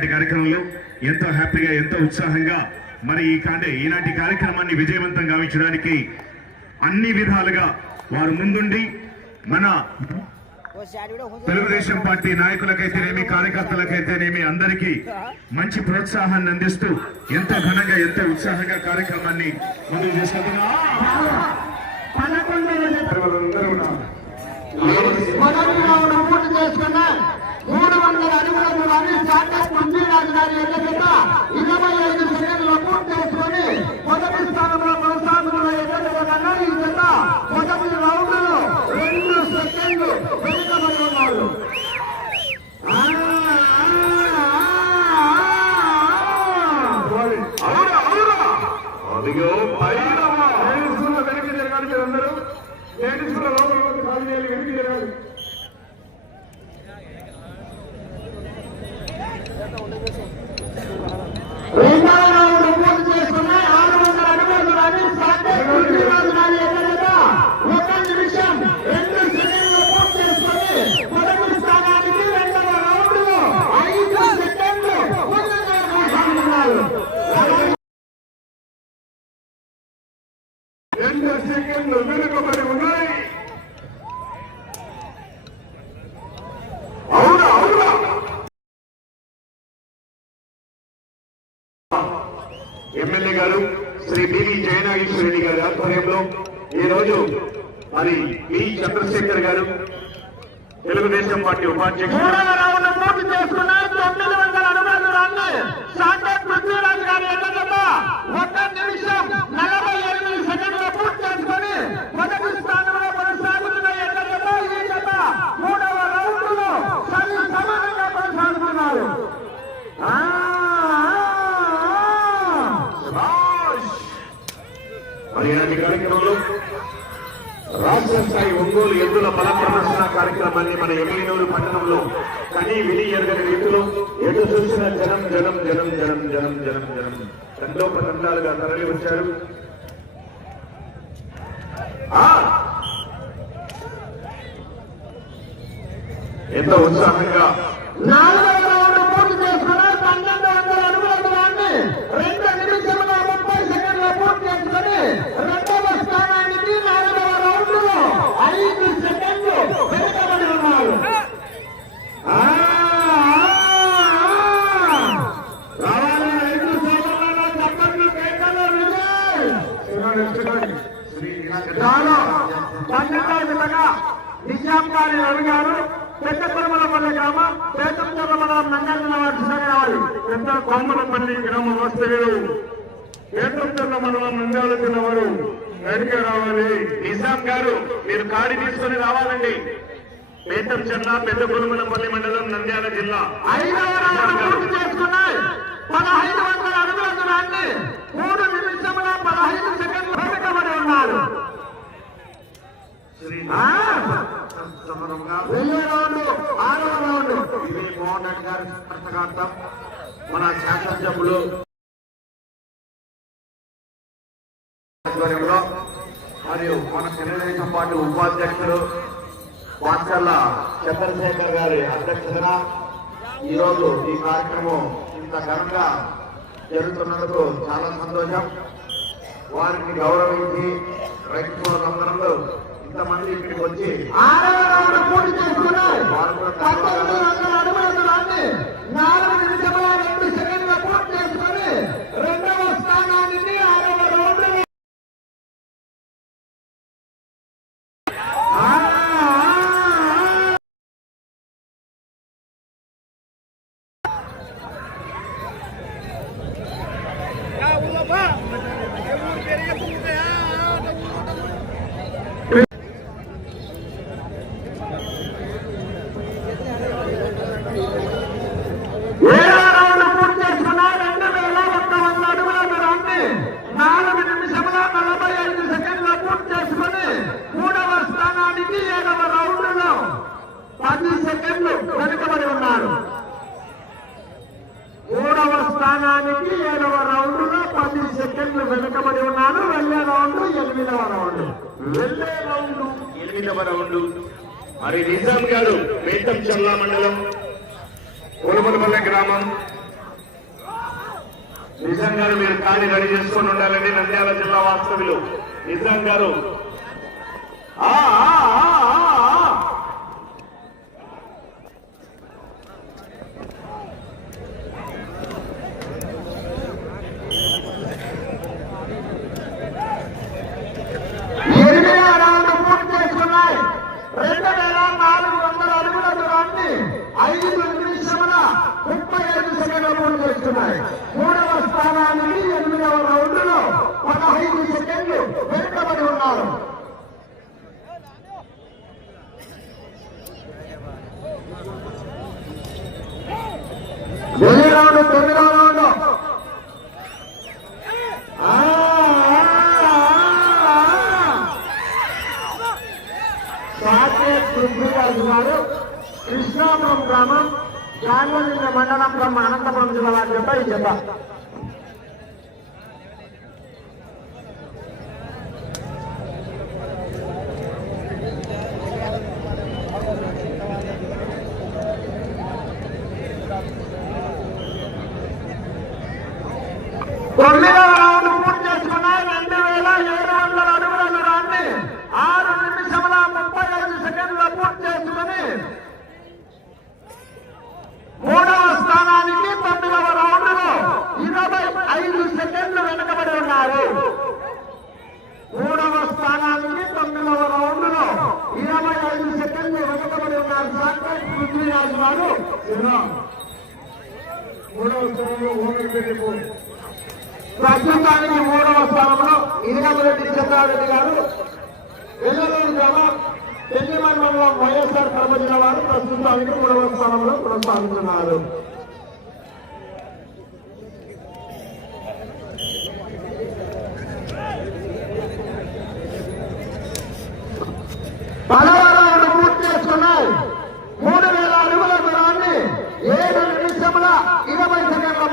ఇలాంటి కార్యక్రమంలో ఎంతో హ్యాపీగా ఎంతో ఉత్సాహంగా మరి ఈ కాంటే ఇలాంటి కార్యక్రమాన్ని విజయవంతం గావించడానికి అన్ని విధాలుగా వారు ముందుండి మన తెలుగుదేశం పార్టీ నాయకులకైతేనేమి కార్యకర్తలకైతేనేమి అందరికీ మంచి ప్రోత్సాహాన్ని అందిస్తూ ఎంతో ఘనంగా ఎంతో ఉత్సాహంగా కార్యక్రమాన్ని మొదలు మూడు వందల అడుగుల వారి స్టార్ట్ మంజీరాజు గారి ఎన్నికట రెండవ రౌండ్ పూర్తి చేసుకున్న ఆరు వందల అడుగులు రాని సాధ్యం పృథ్వీరాజు గారి ఎదురుగ ఒక నిమిషం రెండు సెకండ్లు పూర్తి చేసుకుని మొదటి స్థానానికి రెండవ రౌండ్లో ఐదు సెకండ్లు ముందుగా కొనసాగుతున్నారు రెండు సెకండ్లు వెనుకబడి ఉన్నాయి అవునా అవునా ఎమ్మెల్యే గారు శ్రీ బివి జయనాగేశ్వర రెడ్డి గారి ఆధ్వర్యంలో ఈరోజు మరి బి చంద్రశేఖర్ గారు తెలుగుదేశం పార్టీ ఉపాధ్యక్షుడు మూడవ రౌండ్ మరి కార్యక్రమంలో రాష్ట్ర స్థాయి ఒంగోలు ఎద్దుల బల ప్రదర్శన కార్యక్రమాన్ని మన ఎమ్మెల్యేలు పట్టణంలో కని విని ఎరగని రీతిలో ఎటు చూసిన జనం జనం జనం జనం జనం జనం జనం. తండోపతండాలుగా తరలి వచ్చారు. ఎంత ఉత్సాహంగా నాలుగవ రౌండ్ పూర్తి చేసుకున్నారు పన్నెండు వందల అడుగుల దూరాన్ని రెండు నిమిషముల ముప్పై సెకండ్ల పూర్తి చేసుకుని రెండవ స్థానానికి నాలుగవ రౌండ్లో ఐదు సెకండ్లు వెనుకబడి ఉన్నారు ఆ, ఆ, ఆ. రావాలి ఐదు సెకండ్ల చప్పట్లు కేకలు విజయ్ చాలా సంఘటనగా నిజాం గారి రవి గారు పెద్ద కురమలపల్లి గ్రామం పేదంచల మండలం నంగాల వారి రావాలి పెద్ద కొమ్మలపల్లి గ్రామ వాస్తవ్యులు పేదంచల మండలం నంద్యాల జిల్లా వారు వెనక రావాలి. నిజాం గారు మీరు కాడి తీసుకొని రావాలండి. పేతం చెన్న పెద్ద గురుమలపల్లి మండలం నంద్యాల జిల్లా. పూర్తి చేసుకున్నాయి. పదహైదు వందల అడుగుల దూరాన్ని మూడు నిమిషముల పదహైదు సెకండ్లు వెనుకబడి ఉన్నారు. ఆరవ రౌండ్ మోహన్ రెడ్డి గారి మన శాసనసభ్యులు ఆధ్వర్యంలో మరియు మన తెలుగుదేశం పార్టీ ఉపాధ్యక్షులు పాఠశాల చంద్రశేఖర్ గారి అధ్యక్షతన ఈరోజు ఈ కార్యక్రమం ఇంత ఘనంగా జరుగుతున్నందుకు చాలా సంతోషం. వారికి గౌరవించి రైతు సోదరులందరూ ఇంతమంది ఇక్కడికి వచ్చి ఆరవ రౌండ్ పూర్తి చేసుకున్నాయి పంతొమ్మిది వందల అడుగుల దూరాన్ని నాలుగు నిమిషముల రెండు సెకండ్ల పూర్తి చేసుకుని రెండవ స్థానానికి ఆరవ రౌండ్ ఏడవ రౌండ్ పూర్తి చేసుకున్నారు రెండు వేల ఒక్క వంద అడుగుల దూరాన్ని నాలుగు నిమిషముల నలభై ఐదు సెకండ్ల పూర్తి చేసుకుని మూడవ స్థానానికి ఏడవ రౌండ్లో పది సెకండ్లు వెనుకబడి ఉన్నారు. మూడవ స్థానానికి ఏడవ రౌండ్లో పది సెకండ్లు వెనుకబడి ఉన్నారు. వెళ్ళే రౌండ్ ఎనిమిదవ రౌండ్. వెళ్ళే రౌండ్ ఎనిమిదవ రౌండ్. మరి నిజాం గారు మేతం చల్లా మండలం ఉలమలపల్లె గ్రామం. నిజాం గారు మీరు ఖాళీ రెడీ చేసుకొని ఉండాలండి. నంద్యాల జిల్లా వాస్తవ్యులు. నిజాం గారు. ఆ, ఆ. ఎనిమిది రౌండ్ పూర్తి చేసుకున్నాయి రెండు వేల నాలుగు వందల అడుగుల దూరాన్ని ఐదు నిమిషముల ముప్పై ఐదు సెకండ్ల పూర్తి చేసుకున్నాయి మూడవ స్థానానికి ఎనిమిదవ రౌండ్లో పదహైదు సెకండ్లు వెనుకబడి ఉన్నారు వెయ్యి రౌండ్ తొమ్మిదవ రౌండ్ గారు కృష్ణాపురం గ్రామం జాన్వరి మండలం బ్రహ్మ అనంతపురం జిల్లా వారి జత ఈ జత తొమ్మిదవ రౌండ్ పూర్తి చేసుకున్నారు రెండు వేల ఏడు వందల అడుగుల దూరాన్ని ఆరు నిమిషముల ముప్పై ఐదు సెకండ్ల పూర్తి చేసుకుని మూడవ స్థానానికి తొమ్మిదవ రౌండ్లో ఇరవై ఐదు సెకండ్లు వెనుకబడి ఉన్నారు. మూడవ స్థానానికి తొమ్మిదవ రౌండ్లో ఇరవై ఐదు సెకండ్లు వెనుకబడి ఉన్నారు. సాక్షాత్ పృథ్వీరాజు గారు. మూడవ స్థానంలో ఓపెన్ ప్రస్తుతానికి మూడవ స్థానంలో ఇదిగమరెడ్డి చంద్రారెడ్డి గారు ఎల్లూరు గ్రామం పెళ్ళిమన్ మండలం వైఎస్ఆర్ కడప జిల్లా వారు ప్రస్తుతానికి మూడవ స్థానంలో కొనసాగుతున్నారు. పూర్తి చేసుకున్నాయి. మూడు వేల అడుగుల దూరాన్ని ఏడు నిమిషముల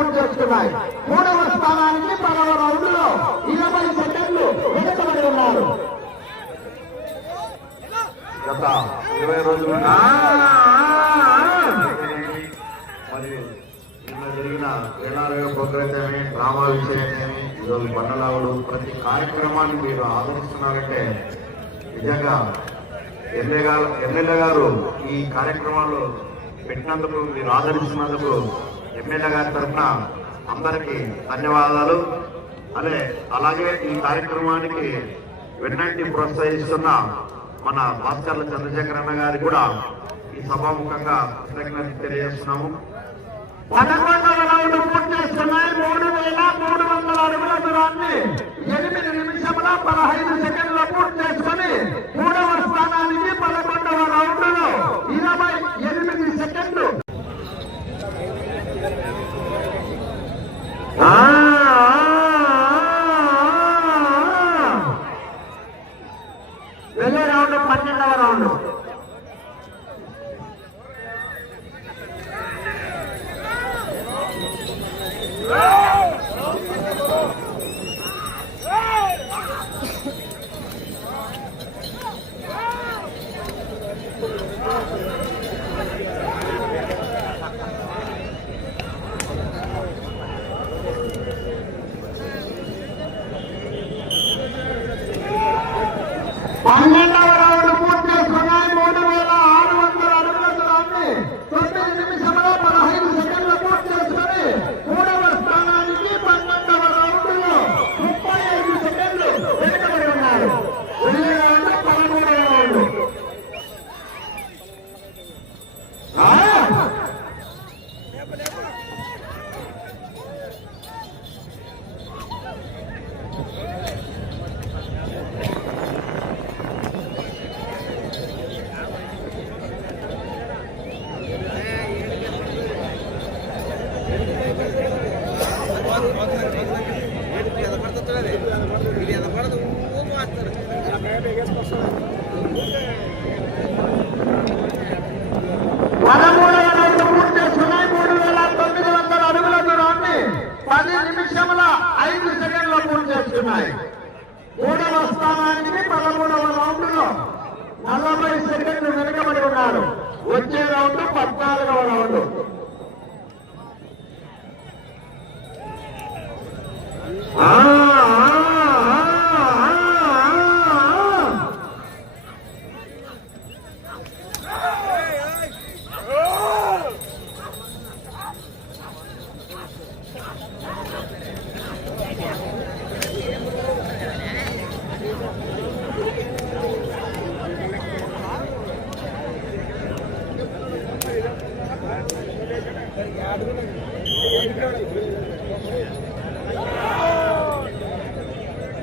పూర్తి చేసుకున్నాయి మూడవ స్థానానికి పదవ రౌండ్లో ఇరవై సెకండ్లు వెనుకబడి ఉన్నారు గత ఇరవై రోజుల. మరి నిన్న జరిగిన ఎన్ఆర్ఐ డ్రామా ఈరోజు బండలావుడు ప్రతి కార్యక్రమాన్ని మీరు ఆదరిస్తున్నారంటే నిజంగా ఎమ్మెల్యే గారు ఈ కార్యక్రమాలు పెట్టినందుకు మీరు ఆదరిస్తున్నందుకు ఎమ్మెల్యే గారి తరఫున అందరికీ ధన్యవాదాలు. అదే అలాగే ఈ కార్యక్రమానికి వెన్నంటి ప్రోత్సహిస్తున్న మన భాస్కర్ల చంద్రశేఖర్ అన్న గారి కూడా ఈ సభాముఖంగా కృతజ్ఞత తెలియజేస్తున్నాము. పదకొండవ రౌండ్ పూర్తి చేస్తున్నాయి. మూడు వేల మూడు వందల అడుగుల దూరాన్ని ఎనిమిది నిమిషముల పదహైదు సెకండ్ల పూర్తి చేసుకుని మూడవ స్థానానికి పదకొండవ చేస్తున్నాయి. మూడవ స్థానానికి పదమూడవ రౌండ్లో నలభై సెకండ్లు వెనుకబడి ఉన్నారు. వచ్చే రౌండ్ పద్నాలుగవ రౌండ్. ఆ, ఆ, ఆ.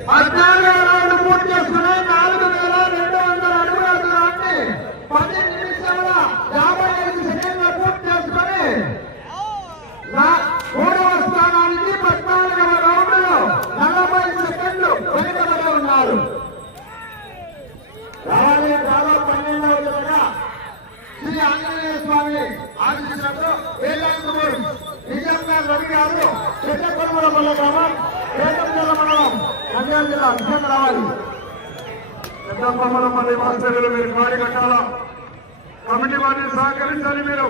పద్నాలుగు రౌండ్ పూర్తి చేసుకున్నాయి నాలుగు వేల రెండు వందల అడుగుల దూరాన్ని పది నిమిషాల యాభై ఐదు సెకండ్ల పూర్తి చేసుకొని నా- మూడవ స్థానానికి పద్నాలుగవ రౌండ్లో నలభై సెకండ్లు వెనుకబడి ఉన్నారు రావాలి దాదాపు పన్నెండవ జతగా శ్రీ ఆంజనేయ స్వామి ఆశించినప్పుడు వేలాంగుడు నిజంగా రవి గారు పెద్ద కొనుగోల మండల గ్రామం పేదపల్లి మండలం నంద్యాల జిల్లా విజయం రావాలి పెద్దపమ్మల మంది మాస్టర్లు మీరు కాడి కట్టాలా కమిటీ వారిని సహకరించాలి మీరు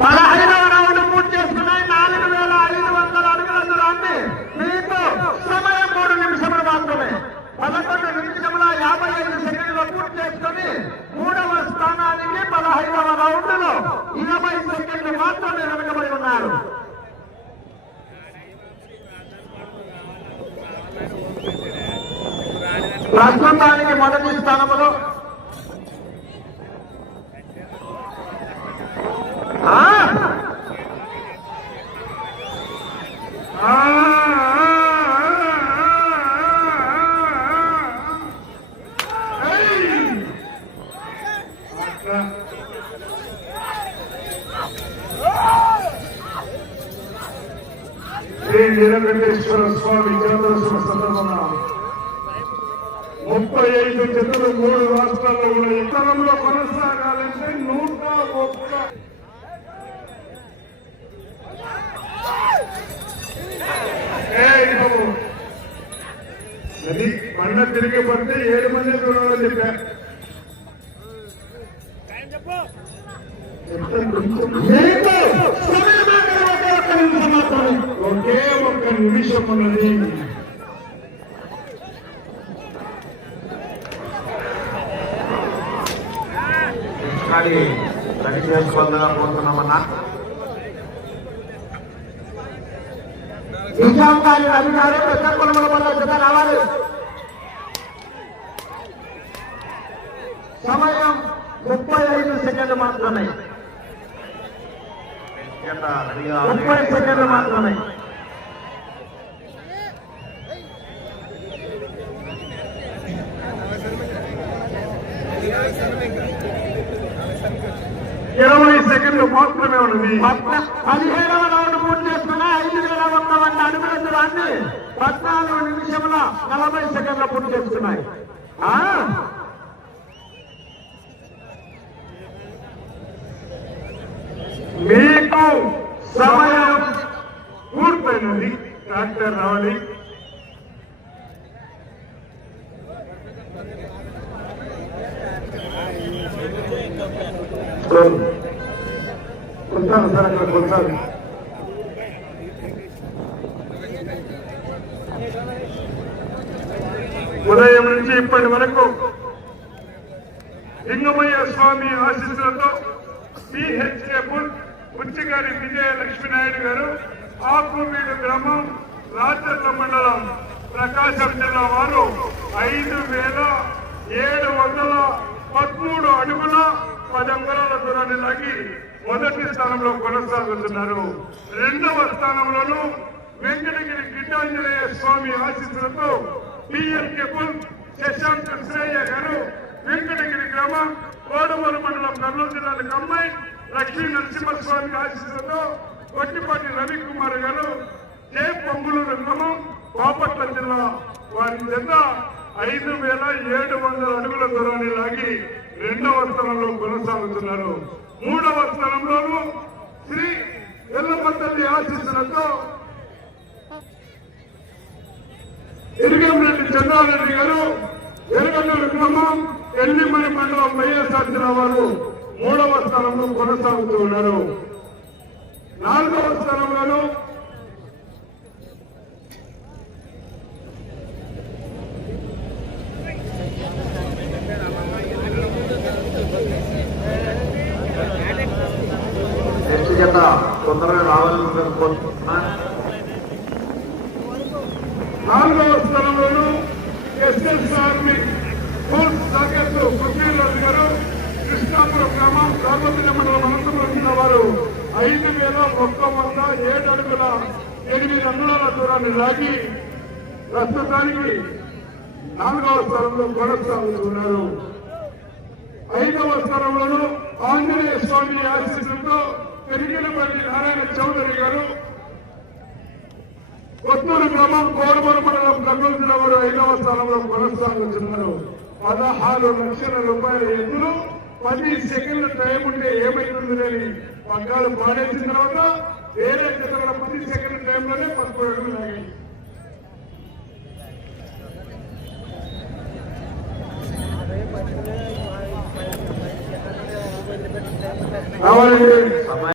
పదహైదవ రౌండ్ పూర్తి చేసుకున్నాయి నాలుగు వేల ఐదు వందల అడుగుల దూరాన్ని మీకు సమయం మూడు నిమిషములు మాత్రమే పదకొండు నిమిషముల యాభై ఐదు సెకండ్లు పూర్తి చేసుకుని మూడవ స్థానానికి పదహైదవ రౌండ్లో ఇరవై సెకండ్లు మాత్రమే వెనుకబడి ఉన్నారు ప్రస్తుతానికి మొదటి స్థానంలో ఆ! శ్రీ నీలకంఠేశ్వర స్వామి జన్మోత్సవ సందర్భంగా ముప్పై ఐదు జతలు మూడు రాష్ట్రాల్లో ఉన్న ఇతరంలో కొనసాగాలంటే నూట ఒక్క. అది పండ తిరిగి పడితే ఏడు మంది చూడాలని చెప్పా. చెప్తే కొంచెం మీకు ఒకే ఒక్క నిమిషం మాత్రమే ఒకే ఒక్క నిమిషం ఉన్నది కానీ రెడీ చేసుకోవాలని కోరుతున్నామన్నా. రవి గారు పెద్ద వల్ల జత రావాలి. సమయం ముప్పై ఐదు సెకండ్లు మాత్రమే. ముప్పై సెకండ్లు మాత్రమే. ఇరవై సెకండ్లు మాత్రమే ఉన్నది. పద్నా- పదిహేడవ రౌండ్ పూర్తి చేసుకున్న ఐదు వేల వంద అడుగుల దూరాన్ని పద్నాలుగు నిమిషముల నలభై సెకండ్ల పూర్తి చేసుకున్నాయి ఆ? మీకు సమయం పూర్తయినది. ట్రాక్టర్ రావాలి. కొంటాను సార్ అక్కడ కొంటాను ఉదయం నుంచి ఇప్పటి వరకు లింగమయ్య స్వామి ఆశీస్సులతో పిహెచ్ఏ బుల్ విజయ లక్ష్మీనాయుడు గారు ఆకుమీడు గ్రామం రాచర్ల మండలం ప్రకాశం జిల్లా వారు ఐదు వేల ఏడు వందల పదమూడు అడుగుల పది అంగుళాల దూరాన్ని లాగి మొదటి స్థానంలో కొనసాగుతున్నారు. రెండవ స్థానంలోనూ వెంకటగిరి గిడ్డాంజనేయ స్వామి ఆశీస్సులతో పిఎల్ కెపుల్ శశాంక్ శ్రేయ గారు వెంకటగిరి గ్రామం కోడమూరు మండలం కర్నూలు జిల్లాలకు అమ్మాయి లక్ష్మీ నరసింహస్వామి ఆశీస్సులతో కొట్టిపాటి రవికుమార్ గారు జే పొంగులు రంగము బాపట్ల జిల్లా వారి చెంత ఐదు వేల ఏడు వందల అడుగుల దూరాన్ని లాగి రెండవ స్థలంలో కొనసాగుతున్నారు. మూడవ స్థలంలోనూ శ్రీ ఎల్లమంత ఆశీస్సులతో ఎరుగంరెడ్డి చంద్రారెడ్డి గారు ఎరగన్నూరు గ్రామం ఎల్లిమని మండలం వైఎస్ఆర్ జిల్లా వారు మూడవ స్థానంలో కొనసాగుతూ ఉన్నారు. నాలుగవ స్థానంలోనూ నెక్స్ట్ జత తొందరగా రావాలని కోరుకుంటున్నా నాలుగవ స్థలంలోను ఎస్ఎస్ ఆర్మీ ఫోర్స్ సాగర్లు పృథ్వీరాజు గారు. కృష్ణాపురం గ్రామం సార్వత్రిక మండలం అనంతపురం జిల్లా వారు ఐదు వేల ఒక్క వంద ఏడు అడుగుల ఎనిమిది అంగుళాల దూరాన్ని లాగి ప్రస్తుతానికి నాలుగవ స్థలంలో కొనసాగుతున్నారు. ఐదవ స్థానంలోనూ ఆంజనేయ స్వామి ఆశీస్సులతో పెరిగినపల్లి నారాయణ చౌదరి గారు కొత్తూరు గ్రామం కోరమూరు మండలం కర్నూలు జిల్లా వారు ఐదవ స్థానంలో కొనసాగుతున్నారు. పదహారు లక్షల రూపాయల ఎద్దులు పది సెకండ్ల టైం ఉంటే ఏమైతుంది అని పగ్గాలు పాడేసిన తర్వాత వేరే జతల పది సెకండ్ల టైంలోనే పదకొండు అడుగులు లాగాయి కావాలండి